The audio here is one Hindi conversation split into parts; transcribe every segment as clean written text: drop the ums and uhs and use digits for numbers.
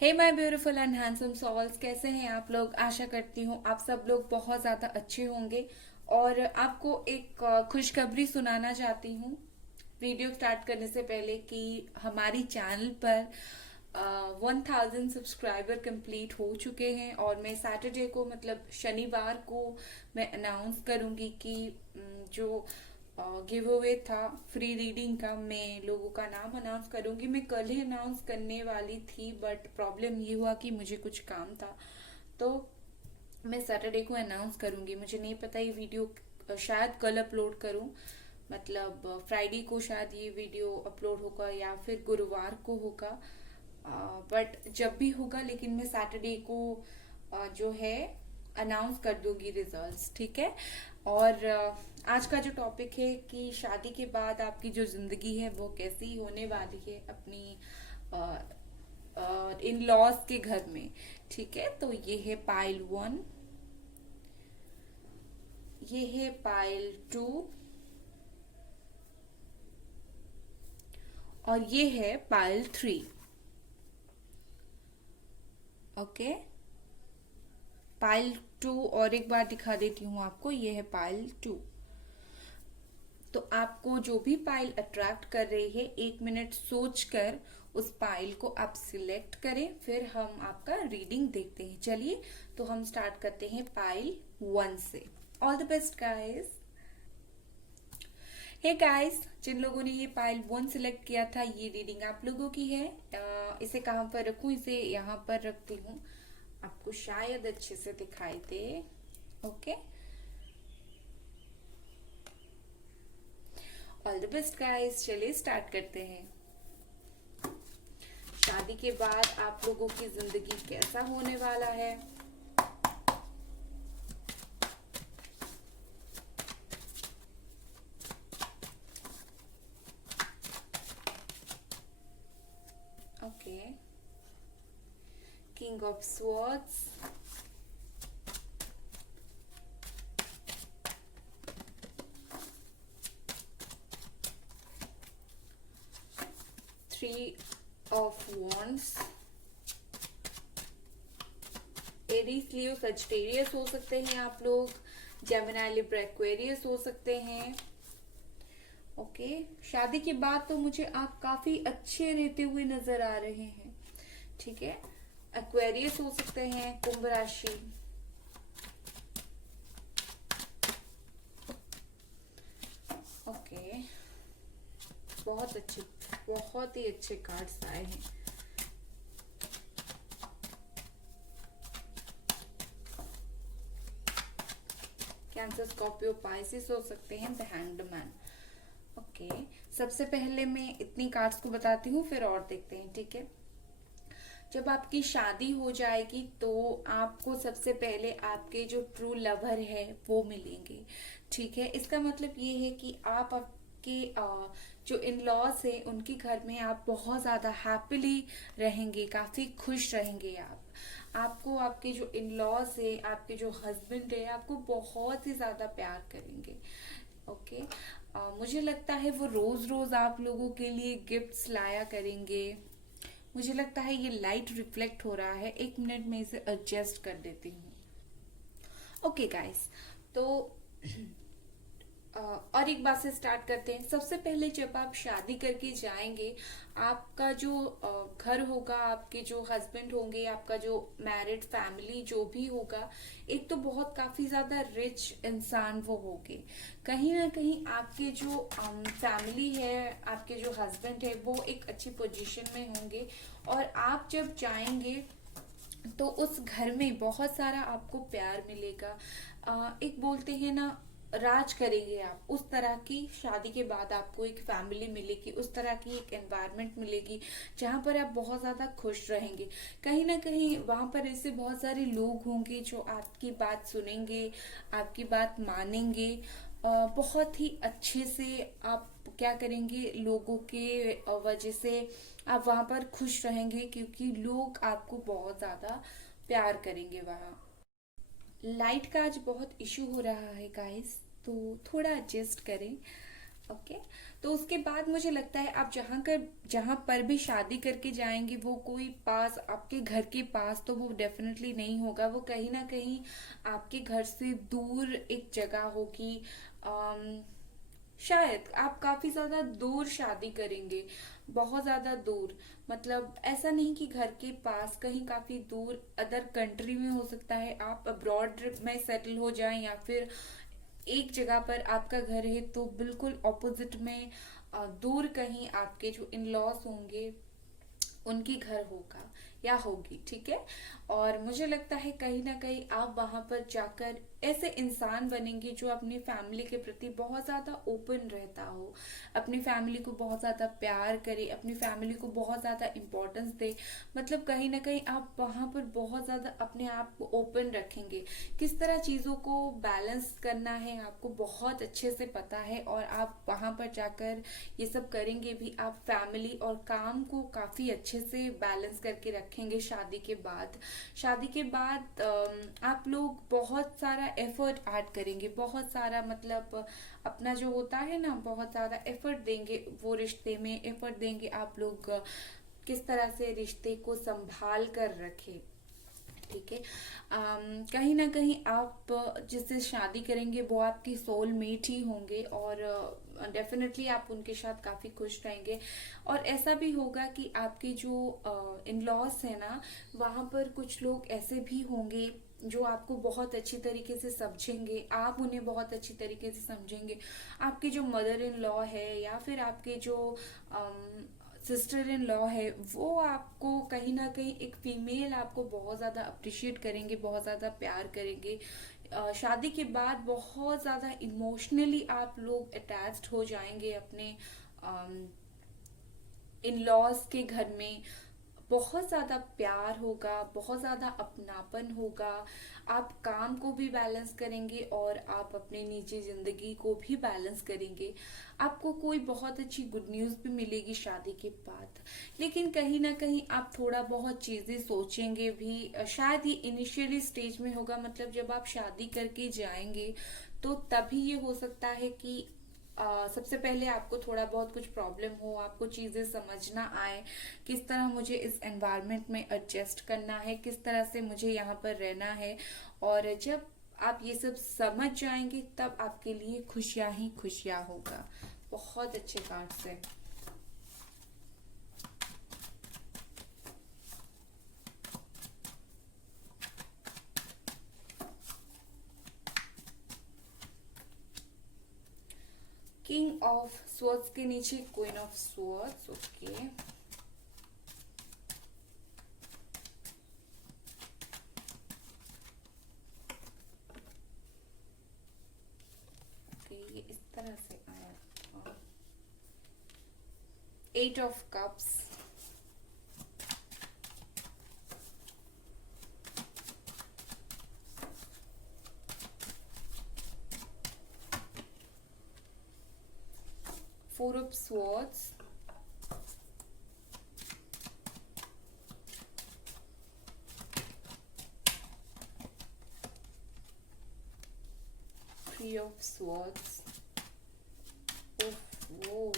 Hey my beautiful and handsome souls, कैसे हैं आप लोग। आशा करती हूँ आप सब लोग बहुत ज़्यादा अच्छे होंगे। और आपको एक खुशखबरी सुनाना चाहती हूँ वीडियो स्टार्ट करने से पहले कि हमारी चैनल पर 1000 सब्सक्राइबर कंप्लीट हो चुके हैं। और मैं सैटरडे को मतलब शनिवार को मैं अनाउंस करूँगी कि जो गिव अवे था फ्री रीडिंग का, मैं लोगों का नाम अनाउंस करूंगी। मैं कल ही अनाउंस करने वाली थी बट प्रॉब्लम ये हुआ कि मुझे कुछ काम था, तो मैं सैटरडे को अनाउंस करूंगी। मुझे नहीं पता ये वीडियो शायद कल अपलोड करूं, मतलब फ्राइडे को शायद ये वीडियो अपलोड होगा या फिर गुरुवार को होगा। बट जब भी होगा, लेकिन मैं सैटरडे को जो है अनाउंस कर दूंगी रिजल्ट्स, ठीक है। और आज का जो टॉपिक है कि शादी के बाद आपकी जो जिंदगी है वो कैसी होने वाली है अपनी इन लॉज के घर में, ठीक है। तो ये है पाइल 1, ये है पाइल 2 और ये है पाइल 3। ओके, पाइल 2 और एक बार दिखा देती हूँ आपको, ये है पाइल 2। तो आपको जो भी पाइल अट्रैक्ट कर रही है, 1 मिनट सोचकर उस पाइल को आप सिलेक्ट करें, फिर हम आपका रीडिंग देखते हैं। चलिए, तो हम स्टार्ट करते हैं पाइल 1 से। All the best guys. Hey guys, जिन लोगों ने ये पाइल 1 सिलेक्ट किया था, ये रीडिंग आप लोगों की है। इसे कहाँ पर रखूं? इसे यहाँ पर रखती हूँ, आपको शायद अच्छे से दिखाई दे। Okay, all the best guys. चलिए स्टार्ट करते हैं। शादी के बाद आप लोगों की जिंदगी कैसा होने वाला है। Okay, king of swords, three of wands, Aries Leo Sagittarius हो सकते हैं आप लोग, जेमिनी लिब्रा एक्वेरियस हो सकते हैं। ओके, शादी के बाद तो मुझे आप काफी अच्छे रहते हुए नजर आ रहे हैं, ठीक है। एक्वेरियस हो सकते हैं, कुंभ राशि। ओके, बहुत अच्छे, बहुत ही अच्छे कार्ड्स आए हैं। कैंसर, स्कॉर्पियो, पाइसिस हो सकते हैं, द हैंग्ड मैन। ओके, सबसे पहले मैं इतनी कार्ड्स को बताती हूँ, फिर और देखते हैं, ठीक है। जब आपकी शादी हो जाएगी तो आपको सबसे पहले आपके जो ट्रू लवर है वो मिलेंगे, ठीक है। इसका मतलब ये है कि आप आपके जो इन लॉज है उनके घर में आप बहुत ज्यादा हैप्पीली रहेंगे, काफी खुश रहेंगे आप। आपको आपके जो इन लॉज है, आपके जो हस्बैंड है, आपको बहुत ही ज्यादा प्यार करेंगे। ओके, मुझे लगता है वो रोज रोज आप लोगों के लिए गिफ्ट्स लाया करेंगे। मुझे लगता है ये लाइट रिफ्लेक्ट हो रहा है, 1 मिनट में इसे एडजस्ट कर देती हूँ। ओके गाइस, तो और एक बात से स्टार्ट करते हैं। सबसे पहले जब आप शादी करके जाएंगे, आपका जो घर होगा, आपके जो हस्बैंड होंगे, आपका जो मैरिड फैमिली जो भी होगा, एक तो बहुत काफी ज्यादा रिच इंसान वो होंगे। कहीं ना कहीं आपके जो फैमिली है, आपके जो हस्बैंड है, वो एक अच्छी पोजीशन में होंगे। और आप जब जाएंगे तो उस घर में बहुत सारा आपको प्यार मिलेगा। एक बोलते हैं ना, राज करेंगे आप, उस तरह की शादी के बाद आपको एक फैमिली मिलेगी, उस तरह की एक एनवायरनमेंट मिलेगी जहाँ पर आप बहुत ज्यादा खुश रहेंगे। कहीं ना कहीं वहां पर ऐसे बहुत सारे लोग होंगे जो आपकी बात सुनेंगे, आपकी बात मानेंगे। बहुत ही अच्छे से आप क्या करेंगे, लोगों के वजह से आप वहां पर खुश रहेंगे, क्योंकि लोग आपको बहुत ज्यादा प्यार करेंगे वहां। लाइट का आज बहुत इशू हो रहा है गाइस, तो थोड़ा एडजस्ट करें। ओके। तो उसके बाद मुझे लगता है आप जहाँ पर भी शादी करके जाएंगे वो कोई पास आपके घर के पास तो वो डेफिनेटली नहीं होगा, वो कहीं ना कहीं आपके घर से दूर एक जगह होगी। अम, शायद आप काफी ज्यादा दूर शादी करेंगे, बहुत ज्यादा दूर। मतलब ऐसा नहीं कि घर के पास, कहीं काफी दूर अदर कंट्री में हो सकता है, आप अब्रॉड में सेटल हो जाएं, या फिर एक जगह पर आपका घर है तो बिल्कुल ऑपोजिट में दूर कहीं आपके जो इन लॉज होंगे उनकी घर होगा या होगी, ठीक है। और मुझे लगता है कहीं ना कहीं आप वहां पर जाकर ऐसे इंसान बनेंगे जो अपनी फैमिली के प्रति बहुत ज्यादा ओपन रहता हो, अपनी फैमिली को बहुत ज्यादा प्यार करे, अपनी फैमिली को बहुत ज्यादा इम्पोर्टेंस दे। मतलब कहीं ना कहीं आप वहां पर बहुत ज्यादा अपने आप को ओपन रखेंगे, किस तरह चीजों को बैलेंस करना है आपको बहुत अच्छे से पता है, और आप वहां पर जाकर ये सब करेंगे भी। आप फैमिली और काम को काफी अच्छे से बैलेंस करके रखेंगे शादी के बाद। शादी के बाद आप लोग बहुत सारा एफर्ट ऐड करेंगे, बहुत सारा मतलब अपना जो होता है ना, बहुत ज्यादा एफर्ट देंगे वो रिश्ते में, एफर्ट देंगे आप लोग किस तरह से रिश्ते को संभाल कर रखे, ठीक है। कहीं ना कहीं आप जिससे शादी करेंगे वो आपकी सोल मेट ही होंगे, और डेफिनेटली आप उनके साथ काफी खुश रहेंगे। और ऐसा भी होगा कि आपके जो इन लॉज है ना, वहां पर कुछ लोग ऐसे भी होंगे जो आपको बहुत अच्छी तरीके से समझेंगे, आप उन्हें बहुत अच्छी तरीके से समझेंगे। आपके जो मदर इन लॉ है या फिर आपके जो सिस्टर इन लॉ है, वो आपको कहीं ना कहीं एक फीमेल आपको बहुत ज्यादा अप्रिशिएट करेंगे, बहुत ज्यादा प्यार करेंगे। शादी के बाद बहुत ज्यादा इमोशनली आप लोग अटैच्ड हो जाएंगे अपने इन लॉज के घर में। बहुत ज्यादा प्यार होगा, बहुत ज्यादा अपनापन होगा। आप काम को भी बैलेंस करेंगे और आप अपनी निजी जिंदगी को भी बैलेंस करेंगे। आपको कोई बहुत अच्छी गुड न्यूज भी मिलेगी शादी के बाद। लेकिन कहीं ना कहीं आप थोड़ा बहुत चीजें सोचेंगे भी, शायद ये इनिशियली स्टेज में होगा, मतलब जब आप शादी करके जाएंगे तो तभी ये हो सकता है कि सबसे पहले आपको थोड़ा बहुत कुछ प्रॉब्लम हो, आपको चीजें समझना आए, किस तरह मुझे इस एनवायरनमेंट में एडजस्ट करना है, किस तरह से मुझे यहाँ पर रहना है। और जब आप ये सब समझ जाएंगे तब आपके लिए खुशियां ही खुशियां होगा। बहुत अच्छे कार्ड्स है। किंग ऑफ स्वॉर्ड्स के नीचे क्वीन ऑफ स्वॉर्ड्स। ओके, ये इस तरह से आया। Eight of cups, four of swords, three of swords. वो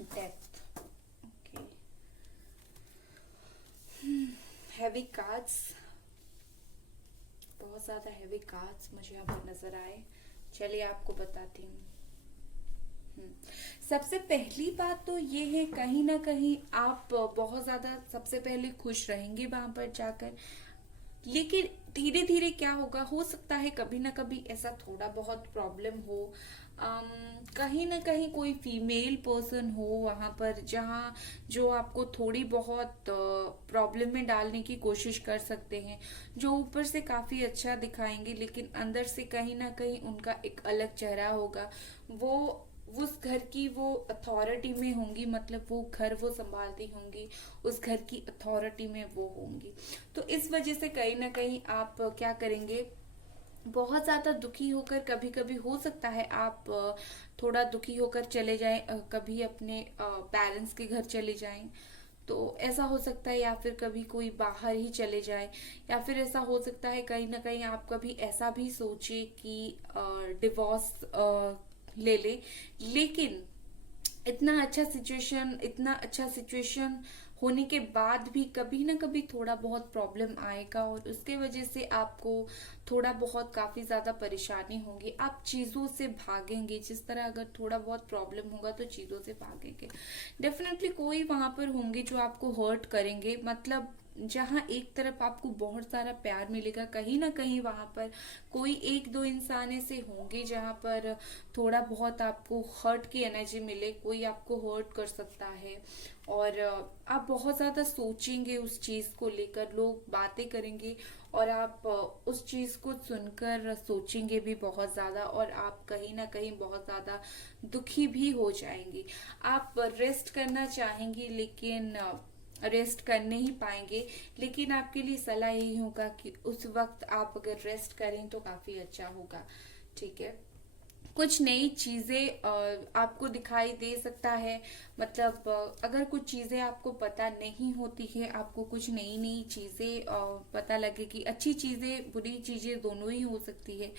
डेथ। ओके, हैवी कार्ड्स, बहुत ज्यादा हैवी कार्ड्स मुझे यहाँ पर नजर आए। चलिए आपको बताती हूँ। सबसे पहली बात तो ये है, कहीं ना कहीं आप बहुत ज्यादा सबसे पहले खुश रहेंगे वहां पर जाकर। लेकिन धीरे धीरे क्या होगा, हो सकता है कभी ना कभी ऐसा थोड़ा बहुत प्रॉब्लम हो। कहीं ना कहीं कोई फीमेल पर्सन हो वहां पर जहाँ जो आपको थोड़ी बहुत प्रॉब्लम में डालने की कोशिश कर सकते हैं, जो ऊपर से काफी अच्छा दिखाएंगे लेकिन अंदर से कहीं ना कहीं उनका एक अलग चेहरा होगा। वो उस घर की वो अथॉरिटी में होंगी, मतलब वो घर वो संभालती होंगी, उस घर की अथॉरिटी में वो होंगी। तो इस वजह से कहीं ना कहीं आप क्या करेंगे, बहुत ज्यादा दुखी होकर, कभी कभी हो सकता है आप थोड़ा दुखी होकर चले जाएं, कभी अपने पेरेंट्स के घर चले जाएं। तो ऐसा हो सकता है, या फिर कभी कोई बाहर ही चले जाए, या फिर ऐसा हो सकता है कहीं ना कहीं आप कभी ऐसा भी सोचे कि डिवोर्स ले ले। लेकिन इतना अच्छा सिचुएशन होने के बाद भी कभी ना कभी थोड़ा बहुत प्रॉब्लम आएगा, और उसके वजह से आपको थोड़ा बहुत काफी ज्यादा परेशानी होगी। आप चीजों से भागेंगे, जिस तरह अगर थोड़ा बहुत प्रॉब्लम होगा तो चीजों से भागेंगे। डेफिनेटली कोई वहां पर होंगे जो आपको हर्ट करेंगे, मतलब जहाँ एक तरफ आपको बहुत सारा प्यार मिलेगा, कहीं ना कहीं वहां पर कोई एक दो इंसान ऐसे होंगे जहाँ पर थोड़ा बहुत आपको हर्ट की एनर्जी मिले, कोई आपको हर्ट कर सकता है। और आप बहुत ज्यादा सोचेंगे उस चीज को लेकर, लोग बातें करेंगे और आप उस चीज को सुनकर सोचेंगे भी बहुत ज्यादा, और आप कहीं ना कहीं बहुत ज्यादा दुखी भी हो जाएंगे। आप रेस्ट करना चाहेंगे, लेकिन रेस्ट कर नहीं पाएंगे। लेकिन आपके लिए सलाह यही होगा कि उस वक्त आप अगर रेस्ट करें तो काफी अच्छा होगा। ठीक है, कुछ नई चीजें आपको दिखाई दे सकता है, मतलब अगर कुछ चीजें आपको पता नहीं होती है, आपको कुछ नई नई चीजें पता लगे कि अच्छी चीजें बुरी चीजें दोनों ही हो सकती है,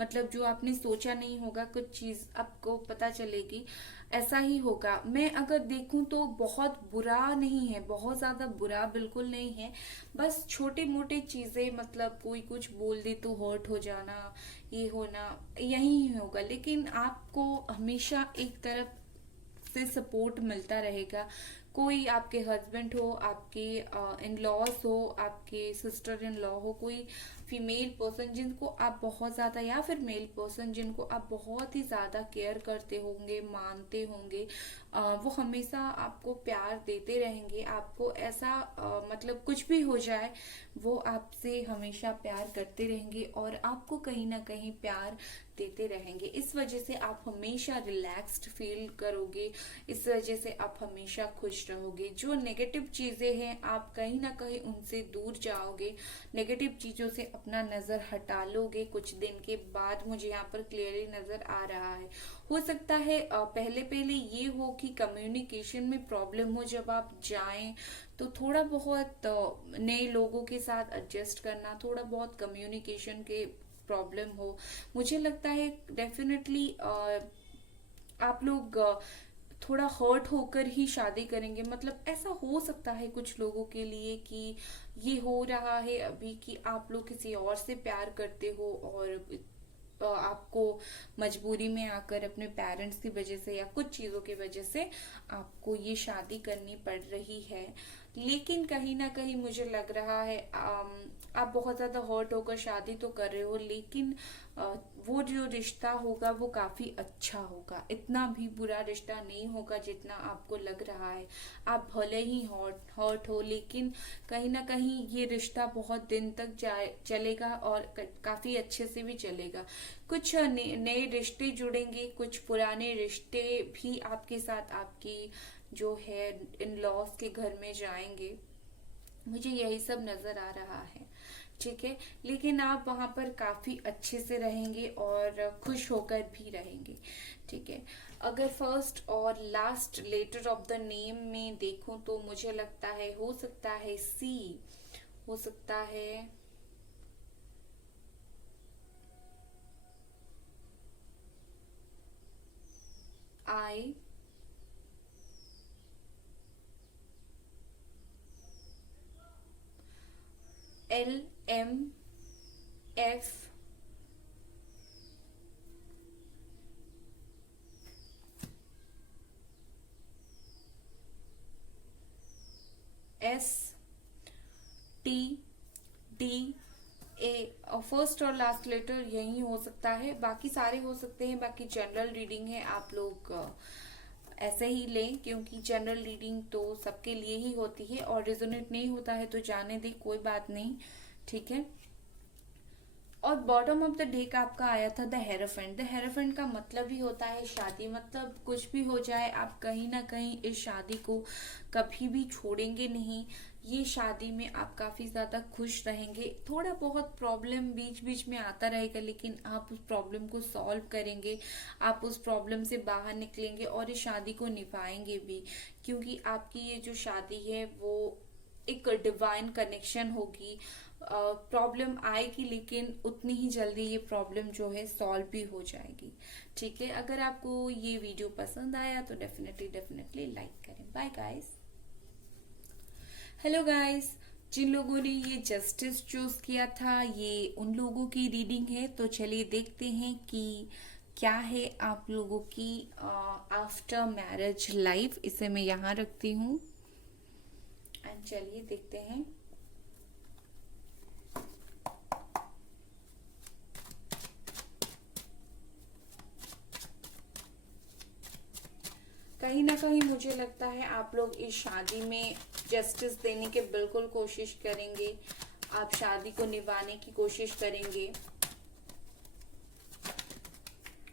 मतलब जो आपने सोचा नहीं होगा कुछ चीज आपको पता चलेगी, ऐसा ही होगा। मैं अगर देखूं तो बहुत बुरा नहीं है, बहुत ज्यादा बुरा बिल्कुल नहीं है, बस छोटे मोटे चीजें, मतलब कोई कुछ बोल दे तो हर्ट हो जाना, ये होना, यही होगा। लेकिन आपको हमेशा एक तरफ से सपोर्ट मिलता रहेगा। कोई आपके हस्बैंड हो, आपके इन लॉज हो, आपके सिस्टर इन लॉ हो, कोई फीमेल पर्सन जिनको आप बहुत ज्यादा, या फिर मेल पर्सन जिनको आप बहुत ही ज्यादा केयर करते होंगे, मानते होंगे, वो हमेशा आपको प्यार देते रहेंगे। आपको ऐसा मतलब कुछ भी हो जाए, वो आपसे हमेशा प्यार करते रहेंगे और आपको कहीं ना कहीं प्यार देते रहेंगे। इस वजह से आप हमेशा रिलैक्स्ड फील करोगे, इस वजह से आप हमेशा खुश रहोगे। जो नेगेटिव चीजें हैं आप कहीं ना कहीं उनसे दूर जाओगे, नेगेटिव चीजों से अपना नजर हटा लोगे कुछ दिन के बाद, मुझे यहाँ पर क्लियरली नजर आ रहा है। हो सकता है पहले पहले ये हो कि कम्युनिकेशन में प्रॉब्लम हो, जब आप जाएं तो थोड़ा बहुत नए लोगों के साथ एडजस्ट करना, थोड़ा बहुत कम्युनिकेशन के प्रॉब्लम हो। मुझे लगता है डेफिनेटली आप लोग थोड़ा हर्ट होकर ही शादी करेंगे, मतलब ऐसा हो सकता है कुछ लोगों के लिए कि ये हो रहा है अभी कि आप लोग किसी और से प्यार करते हो, और आपको मजबूरी में आकर अपने पेरेंट्स की वजह से या कुछ चीजों की वजह से आपको ये शादी करनी पड़ रही है। लेकिन कहीं ना कहीं मुझे लग रहा है आप बहुत ज्यादा हर्ट होकर शादी तो कर रहे हो, लेकिन वो जो रिश्ता होगा वो काफी अच्छा होगा, इतना भी बुरा रिश्ता नहीं होगा जितना आपको लग रहा है। आप भले ही हर्ट हो, लेकिन कहीं ना कहीं ये रिश्ता बहुत दिन तक चलेगा, और काफी अच्छे से भी चलेगा। कुछ नए रिश्ते जुड़ेंगे, कुछ पुराने रिश्ते भी आपके साथ आपकी जो है इन लॉज के घर में जाएंगे, मुझे यही सब नजर आ रहा है। ठीक है, लेकिन आप वहां पर काफी अच्छे से रहेंगे और खुश होकर भी रहेंगे। ठीक है, अगर फर्स्ट और last letter of the name में देखूं तो मुझे लगता है हो सकता है सी, हो सकता है I, L, M, F, S, T, D, A. First और लास्ट लेटर यही हो सकता है, बाकी सारे हो सकते हैं। बाकी जनरल रीडिंग है, आप लोग ऐसे ही लें, क्योंकि जनरल रीडिंग तो सबके लिए ही होती है, और रिजोनेट नहीं होता है तो जाने दे, कोई बात नहीं। ठीक है, और बॉटम ऑफ द डे का आपका आया था द हेरोफेंट। द हेरोफेंट का मतलब ही होता है शादी, मतलब कुछ भी हो जाए आप कहीं ना कहीं इस शादी को कभी भी छोड़ेंगे नहीं। ये शादी में आप काफी ज्यादा खुश रहेंगे। थोड़ा बहुत प्रॉब्लम बीच बीच में आता रहेगा, लेकिन आप उस प्रॉब्लम को सॉल्व करेंगे, आप उस प्रॉब्लम से बाहर निकलेंगे और इस शादी को निभाएंगे भी, क्योंकि आपकी ये जो शादी है वो एक डिवाइन कनेक्शन होगी। प्रॉब्लम आएगी लेकिन उतनी ही जल्दी ये प्रॉब्लम जो है सॉल्व भी हो जाएगी। ठीक है, अगर आपको ये वीडियो पसंद आया तो डेफिनेटली डेफिनेटली लाइक करें। Bye guys. हेलो गाइस, जिन लोगों ने ये जस्टिस चूज किया था ये उन लोगों की रीडिंग है। तो चलिए देखते हैं कि क्या है आप लोगों की आफ्टर मैरिज लाइफ। इसे मैं यहाँ रखती हूँ एंड चलिए देखते हैं। कहीं ना कहीं मुझे लगता है आप लोग इस शादी में जस्टिस देने की बिल्कुल कोशिश करेंगे, आप शादी को निभाने की कोशिश करेंगे।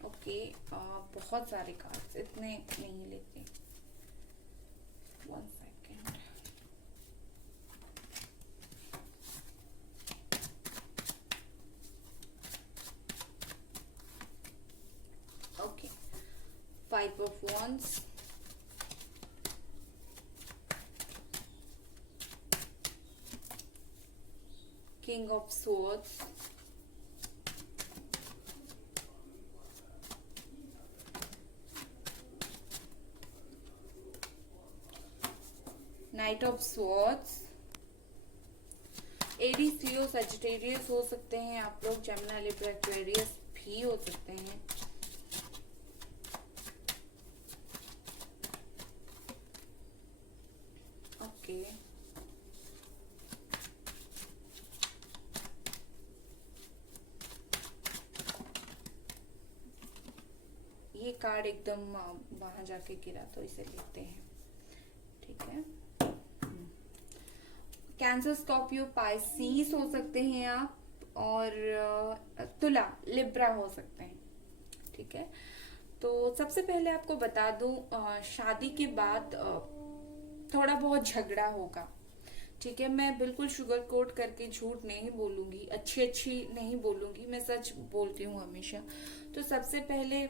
ओके, बहुत सारे कार्ड्स, इतने नहीं लेते। 1 second. Okay, 5 of Wands, King of Swords, Knight of Swords। Aries, Leo, Sagittarius हो सकते हैं आप लोग, जेमिनी, लिब्रा, एक्वेरियस भी हो सकते हैं। ओके, ये कार्ड एकदम वहां जाके गिरा तो इसे लेते हैं। ठीक है, कैंसर, स्कॉर्पियो, पाइसिस हो सकते हैं आप, और तुला, लिब्रा हो सकते हैं। ठीक है, तो सबसे पहले आपको बता दूं, शादी के बाद थोड़ा बहुत झगड़ा होगा। ठीक है, मैं बिल्कुल शुगर कोट करके झूठ नहीं बोलूंगी, अच्छी अच्छी नहीं बोलूंगी, मैं सच बोलती हूँ हमेशा। तो सबसे पहले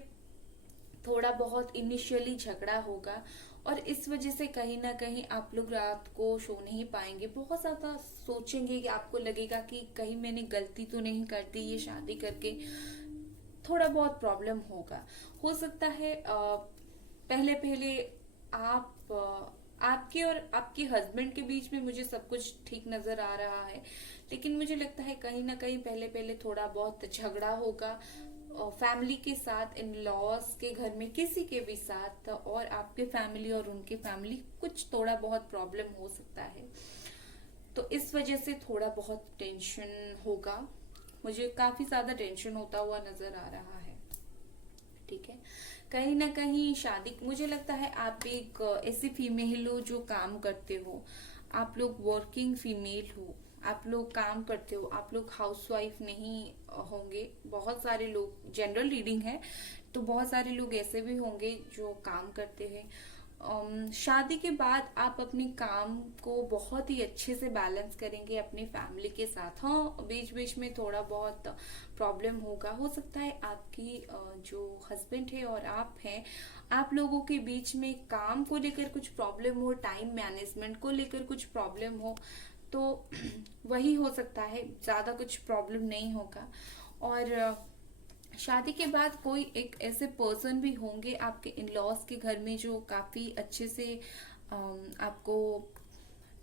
थोड़ा बहुत इनिशियली झगड़ा होगा और इस वजह से कहीं ना कहीं आप लोग रात को सो नहीं पाएंगे, बहुत ज्यादा सोचेंगे कि आपको लगेगा कि कहीं मैंने गलती तो नहीं कर दी ये शादी करके। थोड़ा बहुत प्रॉब्लम होगा, हो सकता है पहले पहले आप आपके और आपके हस्बैंड के बीच में मुझे सब कुछ ठीक नजर आ रहा है, लेकिन मुझे लगता है कहीं ना कहीं पहले पहले थोड़ा बहुत झगड़ा होगा फैमिली के साथ, इन लॉज के घर में किसी के भी साथ, और आपके फैमिली और उनके फैमिली, कुछ थोड़ा बहुत प्रॉब्लम हो सकता है। तो इस वजह से थोड़ा बहुत टेंशन होगा, मुझे काफी ज्यादा टेंशन होता हुआ नजर आ रहा है। ठीक है, कहीं ना कहीं शादी, मुझे लगता है आप एक ऐसी फीमेल हो जो काम करते हो, आप लोग वर्किंग फीमेल हो, आप लोग काम करते हो, आप लोग हाउसवाइफ नहीं होंगे। बहुत सारे लोग, जनरल रीडिंग है तो बहुत सारे लोग ऐसे भी होंगे जो काम करते हैं। शादी के बाद आप अपने काम को बहुत ही अच्छे से बैलेंस करेंगे अपनी फैमिली के साथ। हाँ, बीच बीच में थोड़ा बहुत प्रॉब्लम होगा, हो सकता है आपकी जो हस्बैंड है और आप हैं, आप लोगों के बीच में काम को लेकर कुछ प्रॉब्लम हो, टाइम मैनेजमेंट को लेकर कुछ प्रॉब्लम हो, तो वही हो सकता है, ज्यादा कुछ प्रॉब्लम नहीं होगा। और शादी के बाद कोई एक ऐसे पर्सन भी होंगे आपके इन लॉज के घर में जो काफी अच्छे से आपको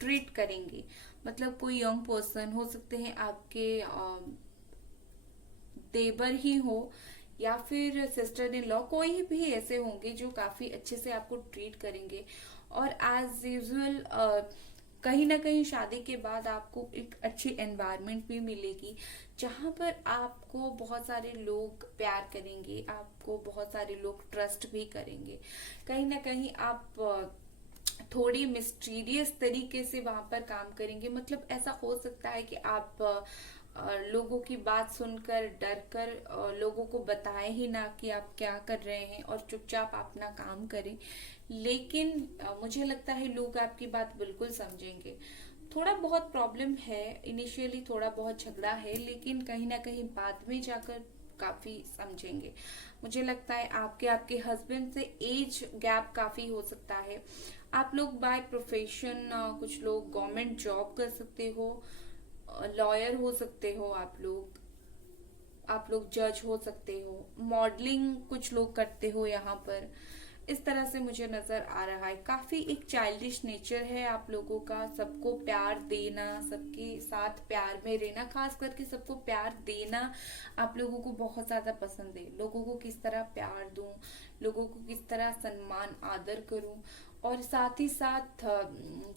ट्रीट करेंगे। मतलब कोई यंग पर्सन हो सकते हैं, आपके देवर ही हो या फिर सिस्टर इन लॉ, कोई भी ऐसे होंगे जो काफी अच्छे से आपको ट्रीट करेंगे। और एज यूजुअल कहीं ना कहीं शादी के बाद आपको एक अच्छी एनवायरनमेंट भी मिलेगी जहां पर आपको बहुत सारे लोग प्यार करेंगे, आपको बहुत सारे लोग ट्रस्ट भी करेंगे। कहीं ना कहीं आप थोड़ी मिस्टीरियस तरीके से वहां पर काम करेंगे। मतलब ऐसा हो सकता है कि आप लोगों की बात सुनकर डर कर लोगों को बताएं ही ना कि आप क्या कर रहे हैं और चुपचाप अपना काम करें। लेकिन मुझे लगता है लोग आपकी बात बिल्कुल समझेंगे। थोड़ा बहुत प्रॉब्लम है, इनिशियली थोड़ा बहुत झगड़ा है, लेकिन कहीं ना कहीं बाद में जाकर काफी समझेंगे। मुझे लगता है आपके आपके हस्बैंड से एज गैप काफी हो सकता है। आप लोग बाय प्रोफेशन, कुछ लोग गवर्नमेंट जॉब कर सकते हो, लॉयर हो सकते हो, आप लोग जज हो सकते हो, मॉडलिंग कुछ लोग करते हो यहाँ पर। इस तरह से मुझे नजर आ रहा है। काफी एक चाइल्डिश नेचर है आप लोगों का, सबको प्यार देना, सबके साथ प्यार में रहना, खास करके सबको प्यार देना आप लोगों को बहुत ज्यादा पसंद है। लोगों को किस तरह प्यार दूं, लोगों को किस तरह सम्मान आदर करूं, और साथ ही साथ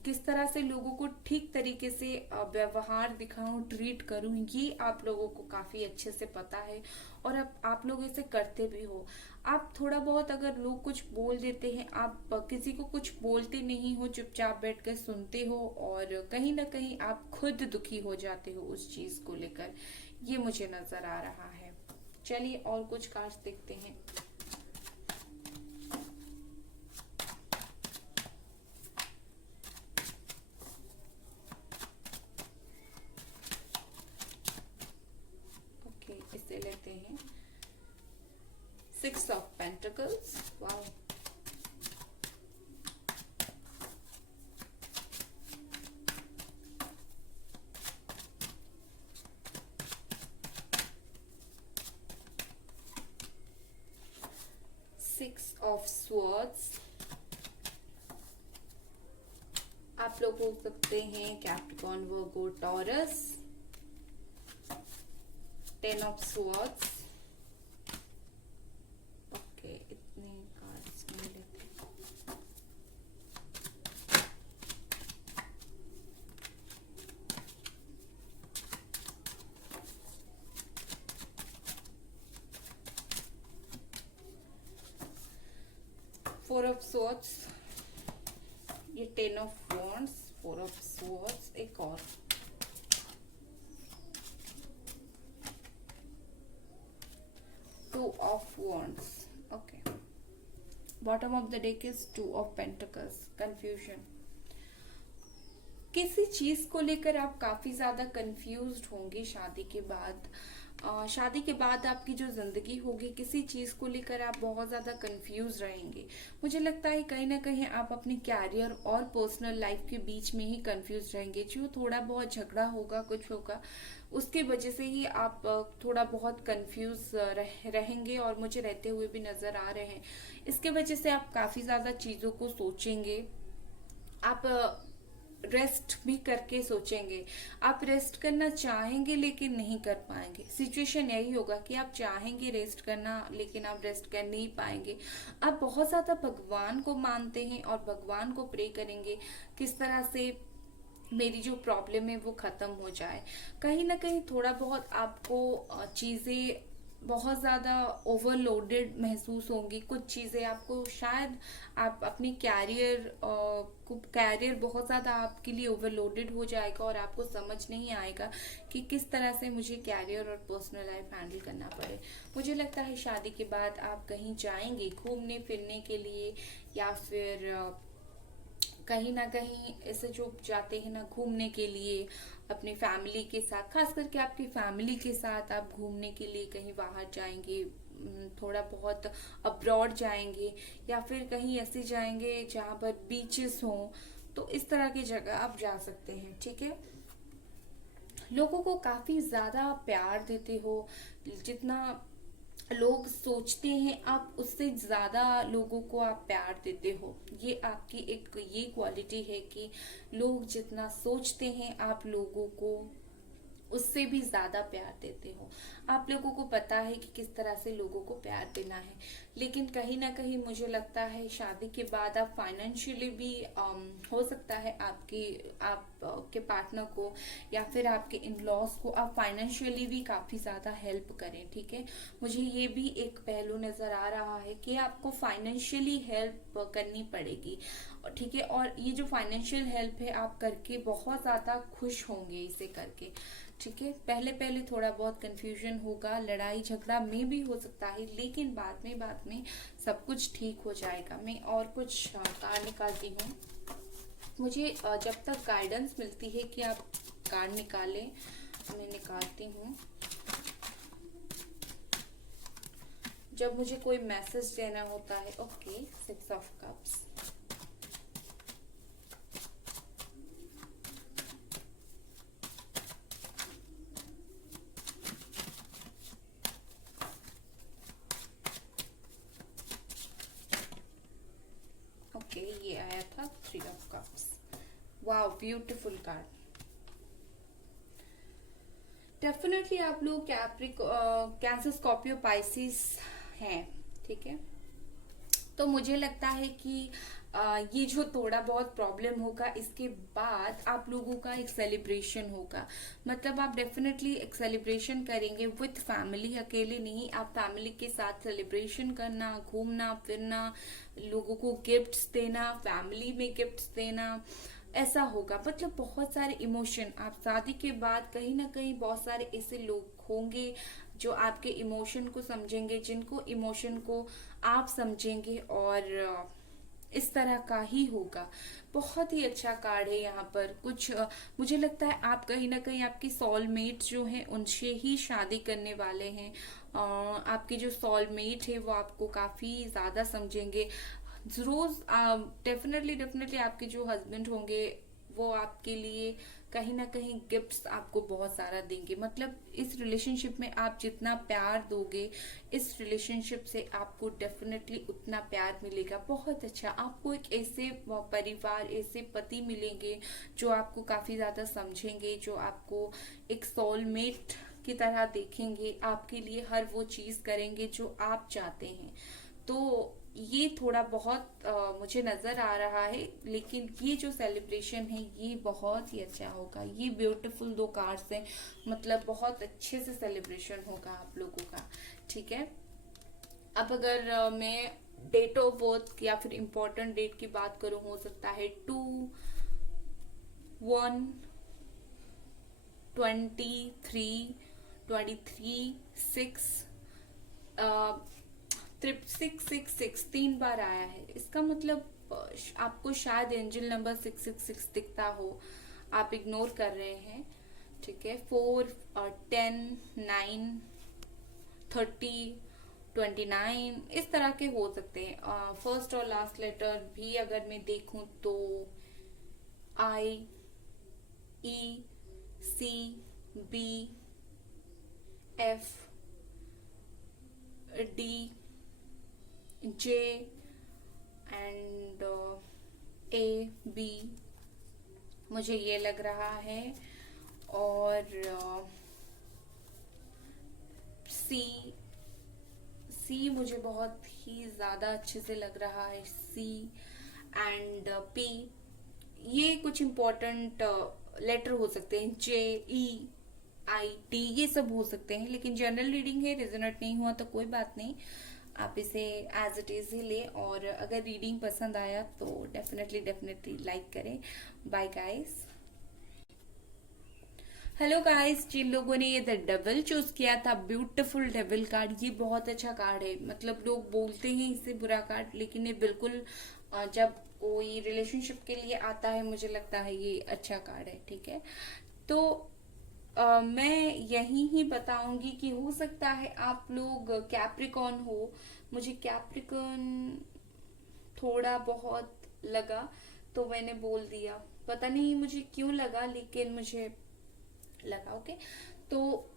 किस तरह से लोगों को ठीक तरीके से व्यवहार दिखाऊं, ट्रीट करूं, ये आप लोगों को काफी अच्छे से पता है। और अब आप लोग इसे करते भी हो। आप थोड़ा बहुत अगर लोग कुछ बोल देते हैं, आप किसी को कुछ बोलते नहीं हो, चुपचाप बैठ कर सुनते हो, और कहीं ना कहीं आप खुद दुखी हो जाते हो उस चीज को लेकर, ये मुझे नजर आ रहा है। चलिए और कुछ कार्ड्स देखते हैं। ओके, इसे लेते हैं। 6 of pentacles. Wow, six of swords. आप लोग हो सकते हैं Capricorn, Virgo, taurus. 10 of swords. Okay, इतने कार्ड्स में लेते हैं। 4 ऑफ स्वर्ड्स, ये 10 ऑफ वॉन्ड्स, 4 ऑफ स्वर्ड्स, एक और 2 of wands. Okay, bottom of the deck is 2 of pentacles. Confusion, किसी चीज को लेकर आप काफी ज्यादा कंफ्यूज्ड होंगे शादी के बाद। शादी के बाद आपकी जो जिंदगी होगी, किसी चीज को लेकर आप बहुत ज्यादा कंफ्यूज रहेंगे। मुझे लगता है कहीं ना कहीं आप अपनी कैरियर और पर्सनल लाइफ के बीच में ही कंफ्यूज रहेंगे। जो थोड़ा बहुत झगड़ा होगा, कुछ होगा, उसके वजह से ही आप थोड़ा बहुत कंफ्यूज रहेंगे, और मुझे रहते हुए भी नजर आ रहे हैं। इसके वजह से आप काफी ज्यादा चीजों को सोचेंगे, आप रेस्ट भी करके सोचेंगे। आप रेस्ट करना चाहेंगे लेकिन नहीं कर पाएंगे। सिचुएशन यही होगा कि आप चाहेंगे रेस्ट करना, लेकिन आप रेस्ट कर नहीं पाएंगे। आप बहुत ज्यादा भगवान को मानते हैं और भगवान को प्रे करेंगे किस तरह से मेरी जो प्रॉब्लम है वो खत्म हो जाए। कहीं ना कहीं थोड़ा बहुत आपको चीजें बहुत ज्यादा ओवरलोडेड महसूस होंगी। कुछ चीजें आपको शायद, आप अपनी कैरियर बहुत ज्यादा आपके लिए ओवरलोडेड हो जाएगा, और आपको समझ नहीं आएगा कि किस तरह से मुझे कैरियर और पर्सनल लाइफ हैंडल करना पड़े। मुझे लगता है शादी के बाद आप कहीं जाएंगे घूमने फिरने के लिए, या फिर कहीं ना कहीं ऐसे जो जाते हैं ना घूमने के लिए अपनी फैमिली के साथ, खास करके आपकी फैमिली के साथ आप घूमने के लिए कहीं बाहर जाएंगे, थोड़ा बहुत अब्रॉड जाएंगे, या फिर कहीं ऐसे जाएंगे जहां पर बीचेस हों। तो इस तरह की जगह आप जा सकते हैं। ठीक है, लोगों को काफी ज्यादा प्यार देते हो। जितना लोग सोचते हैं आप उससे ज्यादा लोगों को आप प्यार देते हो। ये आपकी एक ये क्वालिटी है कि लोग जितना सोचते हैं आप लोगों को उससे भी ज्यादा प्यार देते हो। आप लोगों को पता है कि किस तरह से लोगों को प्यार देना है। लेकिन कहीं ना कहीं मुझे लगता है शादी के बाद आप फाइनेंशियली भी हो सकता है आपके पार्टनर को या फिर आपके इन लॉज को आप फाइनेंशियली भी काफी ज्यादा हेल्प करें। ठीक है, मुझे ये भी एक पहलू नजर आ रहा है कि आपको फाइनेंशियली हेल्प करनी पड़ेगी। ठीक है, और ये जो फाइनेंशियल हेल्प है आप करके बहुत ज्यादा खुश होंगे इसे करके। ठीक है, पहले पहले थोड़ा बहुत कंफ्यूजन होगा, लड़ाई झगड़ा में भी हो सकता है, लेकिन बाद में सब कुछ ठीक हो जाएगा। मैं और कुछ कार्ड निकालती हूँ। मुझे जब तक गाइडेंस मिलती है कि आप कार्ड निकालें, मैं निकालती हूँ। जब मुझे कोई मैसेज देना होता है। Okay, 6 of cups. ओके, ये आया था 3 of cups. Wow, beautiful card. Definitely आप लोग कैंसर, स्कॉर्पियो, पाइसिस हैं, ठीक है। तो मुझे लगता है कि ये जो थोड़ा बहुत प्रॉब्लम होगा, इसके बाद आप लोगों का एक सेलिब्रेशन होगा। मतलब आप डेफिनेटली एक सेलिब्रेशन करेंगे विथ फैमिली, अकेले नहीं। आप फैमिली के साथ सेलिब्रेशन करना, घूमना फिरना, लोगों को गिफ्ट्स देना, फैमिली में गिफ्ट्स देना, ऐसा होगा। मतलब बहुत सारे इमोशन, आप शादी के बाद कहीं ना कहीं बहुत सारे ऐसे लोग होंगे जो आपके इमोशन को समझेंगे, जिनको इमोशन को आप समझेंगे, और इस तरह का ही होगा। बहुत ही अच्छा कार्ड है यहाँ पर। कुछ मुझे लगता है आप कहीं ना कहीं आपकी सोलमेट जो है उनसे ही शादी करने वाले हैं। आपकी जो सोलमेट है वो आपको काफी ज्यादा समझेंगे। रोज डेफिनेटली आपके जो हस्बैंड होंगे वो आपके लिए कहीं ना कहीं गिफ्ट्स आपको बहुत सारा देंगे। मतलब इस रिलेशनशिप में आप जितना प्यार दोगे, इस रिलेशनशिप से आपको डेफिनेटली उतना प्यार मिलेगा। बहुत अच्छा, आपको एक ऐसे परिवार, ऐसे पति मिलेंगे जो आपको काफी ज्यादा समझेंगे, जो आपको एक सोलमेट की तरह देखेंगे, आपके लिए हर वो चीज करेंगे जो आप चाहते हैं। तो ये थोड़ा बहुत मुझे नजर आ रहा है, लेकिन ये जो सेलिब्रेशन है ये बहुत ही अच्छा होगा। ये ब्यूटीफुल 2 कार्ड्स हैं, मतलब बहुत अच्छे से सेलिब्रेशन होगा आप लोगों का, ठीक है। अब अगर मैं डेट ऑफ बर्थ या फिर इम्पोर्टेंट डेट की बात करूं, हो सकता है 2, 1, 23, 23, 6, 666 3 बार आया है। इसका मतलब आपको शायद एंजल नंबर 666 दिखता हो, आप इग्नोर कर रहे हैं, ठीक है। 4, 10, 9, 30, 29 इस तरह के हो सकते हैं। फर्स्ट और लास्ट लेटर भी अगर मैं देखूं तो I, E, C, B, F, D, J and A, B मुझे ये लग रहा है, और C मुझे बहुत ही ज्यादा अच्छे से लग रहा है, C एंड P। ये कुछ इम्पोर्टेंट लेटर हो सकते हैं, J, E, I, T ये सब हो सकते हैं। लेकिन जनरल रीडिंग है, रिजोनेट नहीं हुआ तो कोई बात नहीं, आप इसे एज इट इज ही ले। और अगर रीडिंग पसंद आया तो डेफिनेटली लाइक करें। Bye guys. हेलो गाइस, जिन लोगों ने ये द डेविल चूज किया था, ब्यूटीफुल डेविल कार्ड, ये बहुत अच्छा कार्ड है। मतलब लोग बोलते हैं इससे बुरा कार्ड, लेकिन ये बिल्कुल जब कोई रिलेशनशिप के लिए आता है, मुझे लगता है ये अच्छा कार्ड है, ठीक है। तो मैं यही ही बताऊंगी कि हो सकता है आप लोग कैप्रिकॉन हो। मुझे कैप्रिकॉन थोड़ा बहुत लगा तो मैंने बोल दिया, पता नहीं मुझे क्यों लगा, लेकिन मुझे लगा। ओके, तो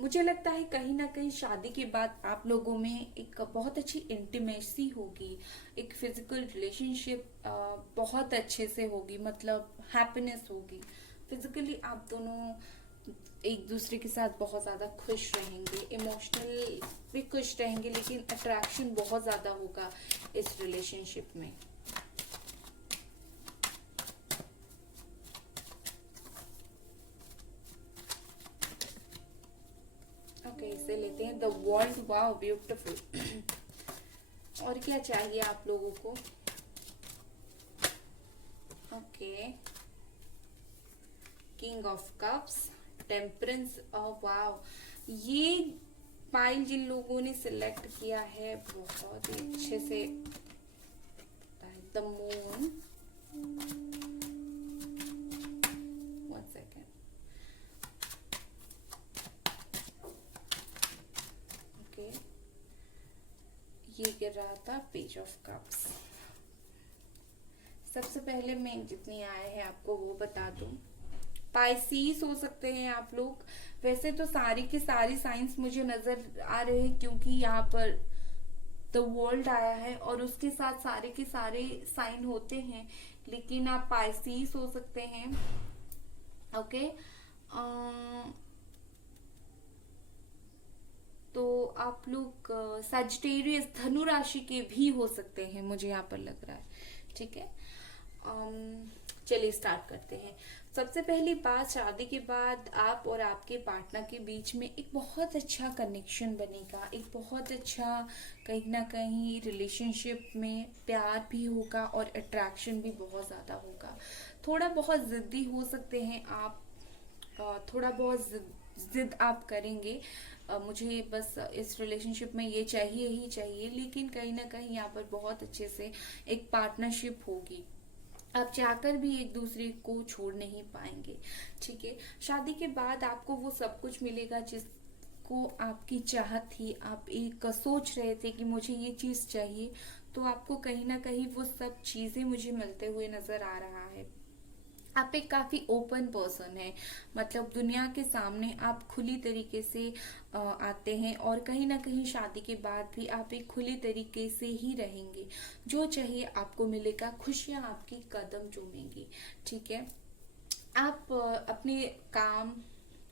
मुझे लगता है कहीं ना कहीं शादी के बाद आप लोगों में एक बहुत अच्छी इंटीमेसी होगी, एक फिजिकल रिलेशनशिप बहुत अच्छे से होगी, मतलब हैप्पीनेस होगी। फिजिकली आप दोनों एक दूसरे के साथ बहुत ज्यादा खुश रहेंगे, इमोशनल भी खुश रहेंगे, लेकिन अट्रैक्शन बहुत ज्यादा होगा इस रिलेशनशिप में। ओके, इसे लेते हैं द वर्ल्ड। Wow, beautiful. और क्या चाहिए आप लोगों को? Okay, king of cups, temperance. Wow, ये पाइल जिन लोगों ने सिलेक्ट किया है बहुत ही अच्छे से, the moon, one second. Okay, ये गिर रहा था पेज ऑफ कप्स। सबसे पहले मैं जितनी आए हैं आपको वो बता दूं। पाइसीस हो सकते हैं आप लोग। वैसे तो सारी की सारी साइंस मुझे नजर आ रहे हैं, क्योंकि यहाँ पर द वर्ल्ड आया है और उसके साथ सारे के सारे साइन होते हैं, लेकिन आप पाइसीस हो सकते हैं। ओके, तो आप लोग सजिटेरियस धनु राशि के भी हो सकते हैं, मुझे यहाँ पर लग रहा है। ठीक है, चलिए स्टार्ट करते हैं। सबसे पहली बात, शादी के बाद आप और आपके पार्टनर के बीच में एक बहुत अच्छा कनेक्शन बनेगा, एक बहुत अच्छा कहीं ना कहीं रिलेशनशिप में प्यार भी होगा और अट्रैक्शन भी बहुत ज़्यादा होगा। थोड़ा बहुत ज़िद्दी हो सकते हैं आप, थोड़ा बहुत जिद आप करेंगे, मुझे बस इस रिलेशनशिप में ये चाहिए ही चाहिए, लेकिन कहीं ना कहीं यहाँ पर बहुत अच्छे से एक पार्टनरशिप होगी। आप चाहकर भी एक दूसरे को छोड़ नहीं पाएंगे। ठीक है, शादी के बाद आपको वो सब कुछ मिलेगा जिसको आपकी चाहत थी। आप एक सोच रहे थे कि मुझे ये चीज चाहिए, तो आपको कहीं ना कहीं वो सब चीजें मुझे मिलते हुए नजर आ रहा है। आप एक काफी ओपन पर्सन है, मतलब दुनिया के सामने आप खुली तरीके से आते हैं, और कहीं ना कहीं शादी के बाद भी आप एक खुली तरीके से ही रहेंगे। जो चाहिए आपको मिलेगा, खुशियां आपकी कदम चूमेंगी। ठीक है, आप अपने काम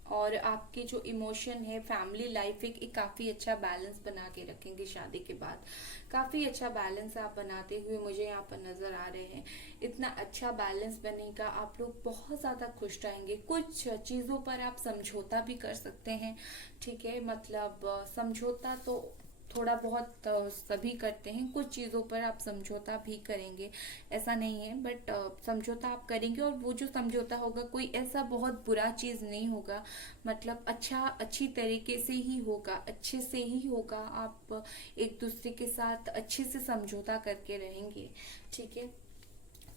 और आपके जो इमोशन है, फैमिली लाइफ, एक काफी अच्छा बैलेंस बना के रखेंगे शादी के बाद। काफी अच्छा बैलेंस आप बनाते हुए मुझे यहाँ पर नजर आ रहे हैं। इतना अच्छा बैलेंस बनेगा, आप लोग बहुत ज्यादा खुश रहेंगे। कुछ चीजों पर आप समझौता भी कर सकते हैं। ठीक है, मतलब समझौता तो थोड़ा बहुत सभी करते हैं, कुछ चीजों पर आप समझौता भी करेंगे, ऐसा नहीं है, बट समझौता आप करेंगे, और वो जो समझौता होगा कोई ऐसा बहुत बुरा चीज नहीं होगा, मतलब अच्छी तरीके से ही होगा, अच्छे से ही होगा। आप एक दूसरे के साथ अच्छे से समझौता करके रहेंगे। ठीक है,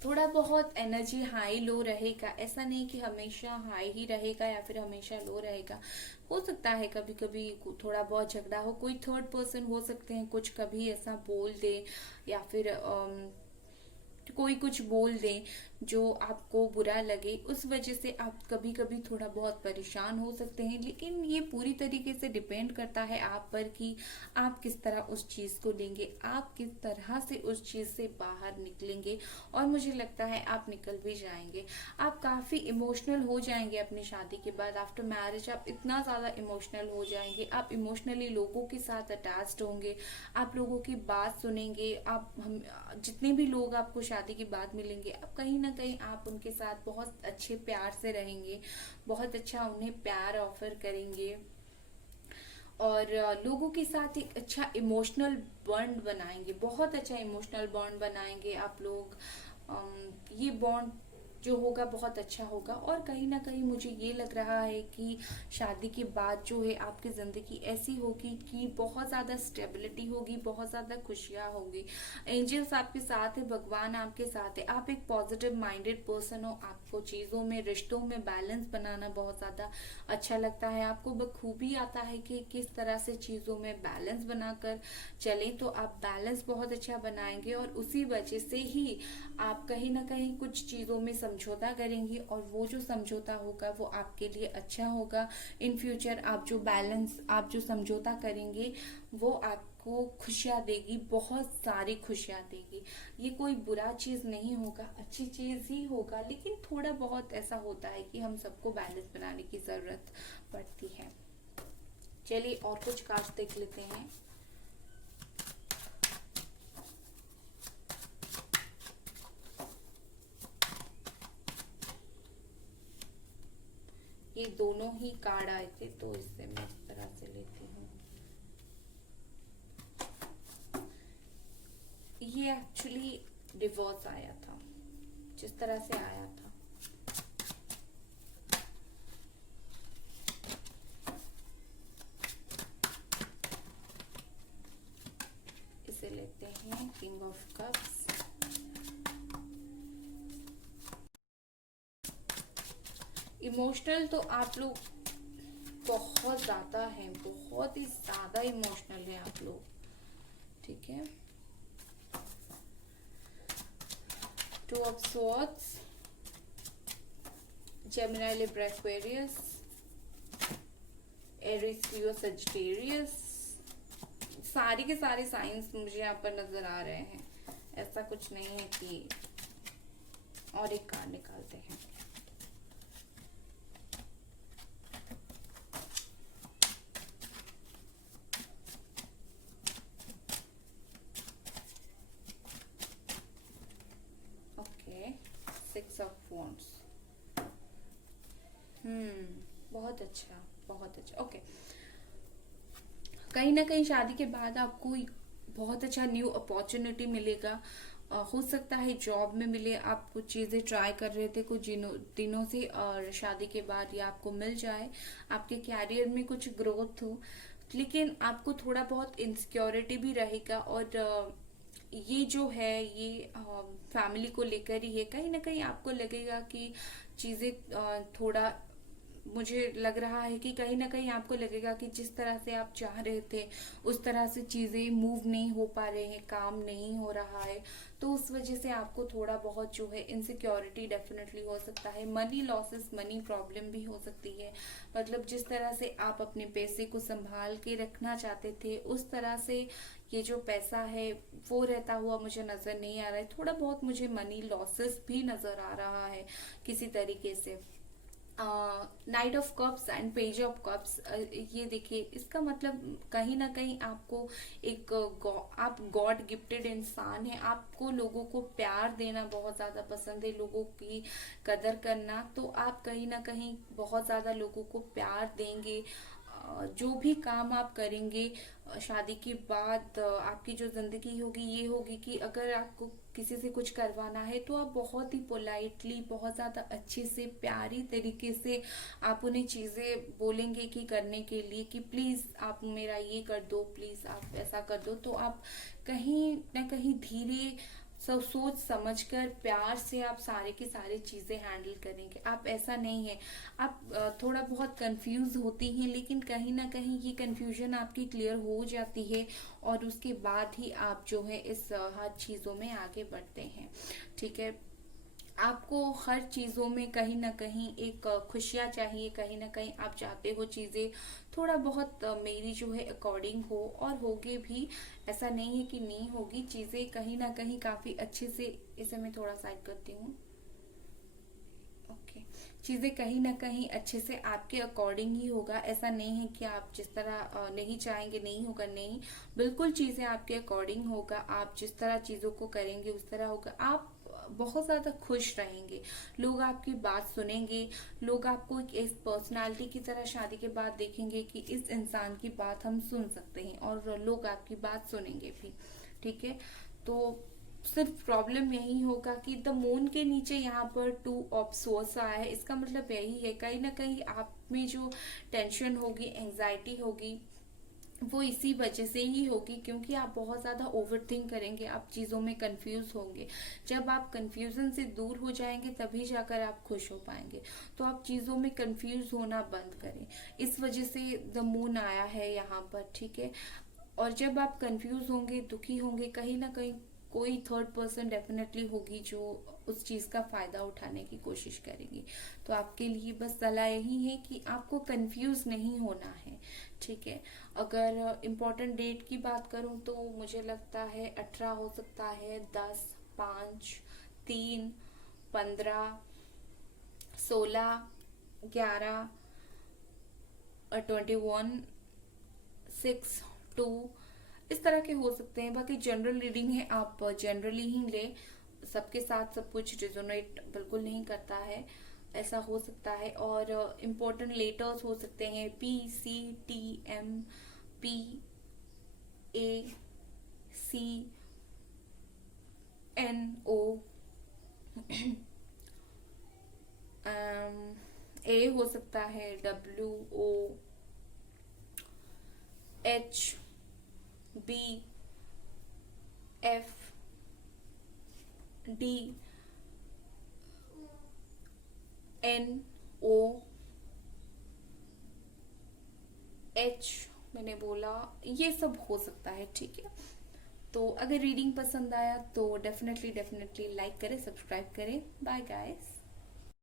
थोड़ा बहुत एनर्जी हाई लो रहेगा, ऐसा नहीं कि हमेशा हाई ही रहेगा या फिर हमेशा लो रहेगा। हो सकता है कभी कभी थोड़ा बहुत झगड़ा हो, कोई थर्ड पर्सन हो सकते हैं कुछ कभी ऐसा बोल दे, या फिर कोई कुछ बोल दे जो आपको बुरा लगे, उस वजह से आप कभी कभी थोड़ा बहुत परेशान हो सकते हैं। लेकिन ये पूरी तरीके से डिपेंड करता है आप पर कि आप किस तरह उस चीज को लेंगे, आप किस तरह से उस चीज से बाहर निकलेंगे, और मुझे लगता है आप निकल भी जाएंगे। आप काफी इमोशनल हो जाएंगे अपनी शादी के बाद। आफ्टर मैरिज आप इतना ज्यादा इमोशनल हो जाएंगे, आप इमोशनली लोगों के साथ अटैच्ड होंगे, आप लोगों की बात सुनेंगे। आप जितने भी लोग आपको शादी के बाद मिलेंगे, आप कहीं ना कहीं आप उनके साथ बहुत अच्छे प्यार से रहेंगे, बहुत अच्छा उन्हें प्यार ऑफर करेंगे, और लोगों के साथ एक अच्छा इमोशनल बॉन्ड बनाएंगे, बहुत अच्छा इमोशनल बॉन्ड बनाएंगे आप लोग। ये बॉन्ड जो होगा बहुत अच्छा होगा, और कहीं ना कहीं मुझे ये लग रहा है कि शादी के बाद जो है आपकी जिंदगी ऐसी होगी कि बहुत ज्यादा स्टेबिलिटी होगी, बहुत ज्यादा खुशियां होगी। एंजल्स आपके साथ है, भगवान आपके साथ है, आप एक पॉजिटिव माइंडेड पर्सन हो, आपको चीजों में, रिश्तों में बैलेंस बनाना बहुत ज्यादा अच्छा लगता है। आपको बखूबी आता है कि किस तरह से चीजों में बैलेंस बनाकर चले, तो आप बैलेंस बहुत अच्छा बनाएंगे, और उसी वजह से ही आप कहीं ना कहीं कुछ चीजों में समझौता करेंगे, और वो जो समझौता होगा वो आपके लिए अच्छा होगा। इन फ्यूचर आप जो समझौता करेंगे वो आपको खुशियां देगी, बहुत सारी खुशियां देगी। ये कोई बुरा चीज नहीं होगा, अच्छी चीज ही होगा, लेकिन थोड़ा बहुत ऐसा होता है कि हम सबको बैलेंस बनाने की जरूरत पड़ती है। चलिए और कुछ कार्ड देख लेते हैं। ये दोनों ही कार्ड आए थे, तो इससे मैं इस तरह से लेती हूँ। ये एक्चुअली डिवोर्स आया था, जिस तरह से आया था। इसे लेते हैं किंग ऑफ कप्स, इमोशनल तो आप लोग बहुत ज्यादा हैं, बहुत ही ज्यादा इमोशनल है आप लोग, ठीक है। Two of swords, Gemini, Libra, Aquarius, Aries, Leo, Sagittarius. सारे के सारे साइंस मुझे यहाँ पर नजर आ रहे हैं, ऐसा कुछ नहीं है कि। और एक कार्ड निकालते हैं। Okay, 6 of wands. बहुत अच्छा, बहुत अच्छा। ओके, कहीं ना कहीं शादी के बाद आपको बहुत अच्छा न्यू अपॉर्चुनिटी मिलेगा। हो सकता है जॉब में मिले, आप कुछ चीज़ें ट्राई कर रहे थे कुछ दिनों से, और शादी के बाद ये आपको मिल जाए। आपके कैरियर में कुछ ग्रोथ हो, लेकिन आपको थोड़ा बहुत इनसिक्योरिटी भी रहेगा। और ये जो है ये फैमिली को लेकर ही है। कहीं ना कहीं आपको लगेगा कि चीज़ें थोड़ा, मुझे लग रहा है कि कहीं ना कहीं आपको लगेगा कि जिस तरह से आप चाह रहे थे उस तरह से चीजें मूव नहीं हो पा रहे हैं, काम नहीं हो रहा है। तो उस वजह से आपको थोड़ा बहुत जो है इनसिक्योरिटी डेफिनेटली हो सकता है। मनी लॉसेस, मनी प्रॉब्लम भी हो सकती है। मतलब जिस तरह से आप अपने पैसे को संभाल के रखना चाहते थे, उस तरह से ये जो पैसा है वो रहता हुआ मुझे नजर नहीं आ रहा है। थोड़ा बहुत मुझे मनी लॉसेस भी नजर आ रहा है किसी तरीके से। Night of cups and page of cups, ये देखिए, इसका मतलब कहीं ना कहीं आपको एक आप गॉड गिफ्टेड इंसान है। आपको लोगों को प्यार देना बहुत ज्यादा पसंद है, लोगों की कदर करना। तो आप कहीं ना कहीं बहुत ज्यादा लोगों को प्यार देंगे। जो भी काम आप करेंगे शादी के बाद, आपकी जो जिंदगी होगी ये होगी कि अगर आपको किसी से कुछ करवाना है तो आप बहुत ही पोलाइटली, बहुत ज्यादा अच्छे से, प्यारी तरीके से आप उन्हें चीजें बोलेंगे कि करने के लिए, कि प्लीज आप मेरा ये कर दो, प्लीज आप ऐसा कर दो। तो आप कहीं ना कहीं धीरे सब सोच समझकर प्यार से आप सारे की सारी चीजें हैंडल करेंगे। आप ऐसा नहीं है, आप थोड़ा बहुत कंफ्यूज होती हैं, लेकिन कहीं ना कहीं ये कंफ्यूजन आपकी क्लियर हो जाती है, और उसके बाद ही आप जो है इस हर चीजों में आगे बढ़ते हैं, ठीक है। आपको हर चीजों में कहीं ना कहीं एक खुशियाँ चाहिए, कहीं ना कहीं आप चाहते हो चीजें थोड़ा बहुत मेरी जो है अकॉर्डिंग हो, और होगे भी। ऐसा नहीं है कि नहीं होगी, चीजें कहीं ना कहीं काफी अच्छे से। इसे मैं थोड़ा साइड करती हूँ। ओके, चीजें कहीं ना कहीं अच्छे से आपके अकॉर्डिंग ही होगा। ऐसा नहीं है कि आप जिस तरह नहीं चाहेंगे नहीं होगा, नहीं, बिल्कुल चीजें आपके अकॉर्डिंग होगा। आप जिस तरह चीजों को करेंगे उस तरह होगा। आप बहुत ज्यादा खुश रहेंगे, लोग आपकी बात सुनेंगे, लोग आपको एक पर्सनालिटी की तरह शादी के बाद देखेंगे कि इस इंसान की बात हम सुन सकते हैं, और लोग आपकी बात सुनेंगे भी, ठीक है। तो सिर्फ प्रॉब्लम यही होगा कि द मून के नीचे यहाँ पर 2 ऑफ सोर्स आया है। इसका मतलब यही है कहीं ना कहीं आप में जो टेंशन होगी, एंजाइटी होगी, वो इसी वजह से ही होगी, क्योंकि आप बहुत ज्यादा ओवर थिंक करेंगे, आप चीजों में कंफ्यूज होंगे। जब आप कंफ्यूजन से दूर हो जाएंगे तभी जाकर आप खुश हो पाएंगे। तो आप चीजों में कंफ्यूज होना बंद करें, इस वजह से द मून आया है यहाँ पर, ठीक है। और जब आप कंफ्यूज होंगे, दुखी होंगे, कहीं ना कहीं कोई थर्ड पर्सन डेफिनेटली होगी जो उस चीज का फायदा उठाने की कोशिश करेगी। तो आपके लिए बस सलाह यही है कि आपको कंफ्यूज नहीं होना है, ठीक है। अगर इम्पोर्टेंट डेट की बात करूं तो मुझे लगता है 18 हो सकता है, 10, 5, 3, 15, 16, 11, 21, 6, 2, इस तरह के हो सकते हैं। बाकी जनरल रीडिंग है, आप जनरली ही ले, सबके साथ सब कुछ रिजोनेट बिल्कुल नहीं करता है, ऐसा हो सकता है। और इम्पोर्टेंट लेटर्स हो सकते हैं PCTM, PACNO, A हो सकता है, WOHBFD, NO, OH मैंने बोला, ये सब हो सकता है, ठीक है। तो अगर रीडिंग पसंद आया तो डेफिनेटली डेफिनेटली लाइक करें, सब्सक्राइब करें। Bye guys.